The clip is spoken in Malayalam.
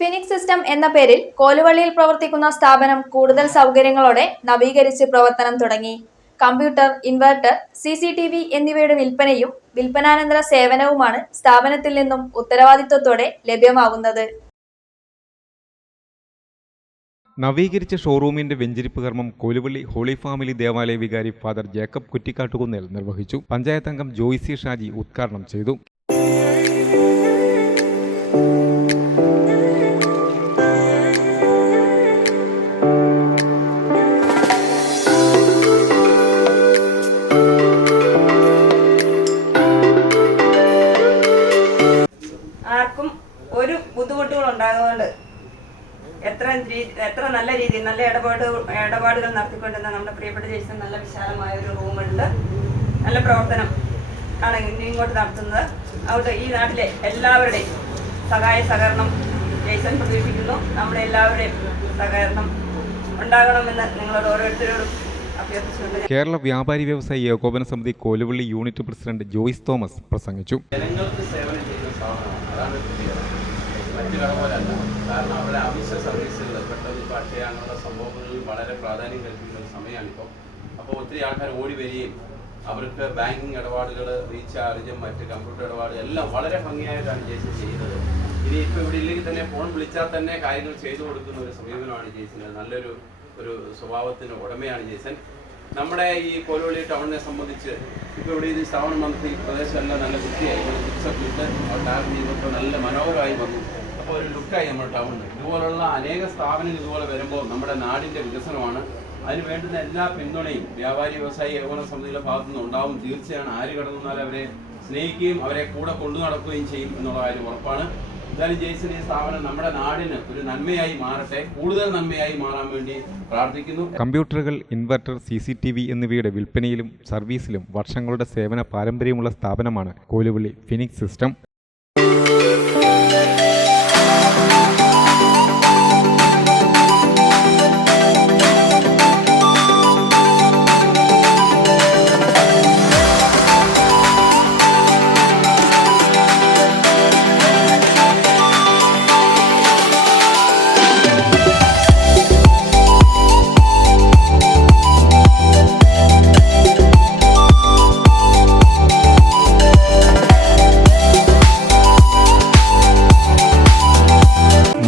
ഫിനിക്സ് സിസ്റ്റം എന്ന പേരിൽ കോലുവള്ളിയിൽ പ്രവർത്തിക്കുന്ന സ്ഥാപനം കൂടുതൽ സൗകര്യങ്ങളോടെ നവീകരിച്ച് പ്രവർത്തനം തുടങ്ങി. Computer inverter C C T V എന്നിവയുടെ വിൽപ്പനയും വിൽപ്പനാനന്തര സേവനവുമാണ് സ്ഥാപനത്തിൽ നിന്നും ഉത്തരവാദിത്വത്തോടെ ലഭ്യമാകുന്നത്. നവീകരിച്ച ഷോറൂമിന്റെ വെഞ്ചരിപ്പ് കർമ്മം കോലുവള്ളി ഹോളി ഫാമിലി ദേവാലയ വികാരി ഫാദർ ജേക്കബ് കുറ്റിക്കാട്ടുകുന്നേൽ നിർവഹിച്ചു. പഞ്ചായത്ത് അംഗം ജോയ്സി ഷാജി ഉദ്ഘാടനം ചെയ്തു. ആർക്കും ഒരു ബുദ്ധിമുട്ടുകൾ ഉണ്ടാകുന്നുണ്ട് എത്ര എത്ര നല്ല രീതിയിൽ നല്ല ഇടപാട് ഇടപാടുകൾ നടത്തിക്കൊണ്ടിരുന്ന നമ്മുടെ പ്രിയപ്പെട്ട ജേസൻ നല്ല വിശാലമായ ഒരു റൂമുണ്ട്. നല്ല പ്രവർത്തനം ആണ് ഇനി ഇങ്ങോട്ട് നടത്തുന്നത്. അതുകൊണ്ട് ഈ നാട്ടിലെ എല്ലാവരുടെയും സഹായ സഹകരണം ജേസൻ പ്രതീക്ഷിക്കുന്നു. നമ്മുടെ എല്ലാവരുടെയും സഹകരണം ഉണ്ടാകണമെന്ന് നിങ്ങളോട് ഓരോരുത്തരോടും അഭ്യർത്ഥിച്ചുകൊണ്ട് കേരള വ്യാപാരി വ്യവസായി ഏകോപന സമിതി Koluvalli unit president Joice Thomas പ്രസംഗിച്ചു. ജനങ്ങൾക്ക് സേവനം ചെയ്യുന്ന സ്ഥാപനമാണ് അതാണ് മറ്റു കാരണം അവിടെ ആവശ്യ സർവീസുകൾ പെട്ടെന്ന് ഇപ്പോൾ അങ്ങനെയുള്ള സംഭവങ്ങളിൽ വളരെ പ്രാധാന്യം കൽപ്പിക്കുന്ന ഒരു സമയമാണിപ്പോൾ അപ്പോൾ ഒത്തിരി ആൾക്കാർ ഓടി വരികയും അവർക്ക് ബാങ്കിങ് ഇടപാടുകൾ റീചാർജും മറ്റ് കമ്പ്യൂട്ടർ ഇടപാട് എല്ലാം വളരെ ഭംഗിയായിട്ടാണ് ജേസൺ ചെയ്യുന്നത്. ഇനി ഇപ്പോൾ ഇവിടെ ഇല്ലെങ്കിൽ തന്നെ ഫോൺ വിളിച്ചാൽ തന്നെ കാര്യങ്ങൾ ചെയ്തു കൊടുക്കുന്ന ഒരു സമീപനമാണ് ജേസന് നല്ലൊരു ഒരു സ്വഭാവത്തിന് ഉടമയാണ് ജേസൻ നമ്മുടെ ഈ കോലുവള്ളി ടൗണിനെ സംബന്ധിച്ച് ഇപ്പോൾ ഇവിടെ ഈ ശ്രാവണ മന്ത്രി പ്രദേശമെല്ലാം നല്ല വൃത്തിയായി ചിപ്സൊക്കെ ഇട്ട് ടാപ്പ് നല്ല മനോഹരമായി വന്നു. അപ്പോൾ ഒരു ലുക്കായി നമ്മുടെ ടൗണിന് ഇതുപോലുള്ള അനേക സ്ഥാപനങ്ങൾ ഇതുപോലെ വരുമ്പോൾ നമ്മുടെ നാടിന്റെ വികസനമാണ്. അതിന് വേണ്ടുന്ന എല്ലാ പിന്തുണയും വ്യാപാരി വ്യവസായി ഏകോപന സമിതിയുടെ ഭാഗത്തു നിന്ന് ഉണ്ടാവും. തീർച്ചയാണ് ആര് കടന്നു വന്നാലും അവരെ സ്നേഹിക്കുകയും അവരെ കൂടെ കൊണ്ടു നടക്കുകയും ചെയ്യും എന്നുള്ള കാര്യം ഉറപ്പാണ്. എന്തായാലും ജെയ്സൺ ഈ സ്ഥാപനം നമ്മുടെ നാടിന് ഒരു നന്മയായി മാറട്ടെ. കൂടുതൽ നന്മയായി മാറാൻ വേണ്ടി പ്രാർത്ഥിക്കുന്നു. കമ്പ്യൂട്ടറുകൾ inverter C C T V എന്നിവയുടെ വിൽപ്പനയിലും സർവീസിലും വർഷങ്ങളുടെ സേവന പാരമ്പര്യമുള്ള സ്ഥാപനമാണ് കോലുവിളി ഫിനിക്സ് സിസ്റ്റം.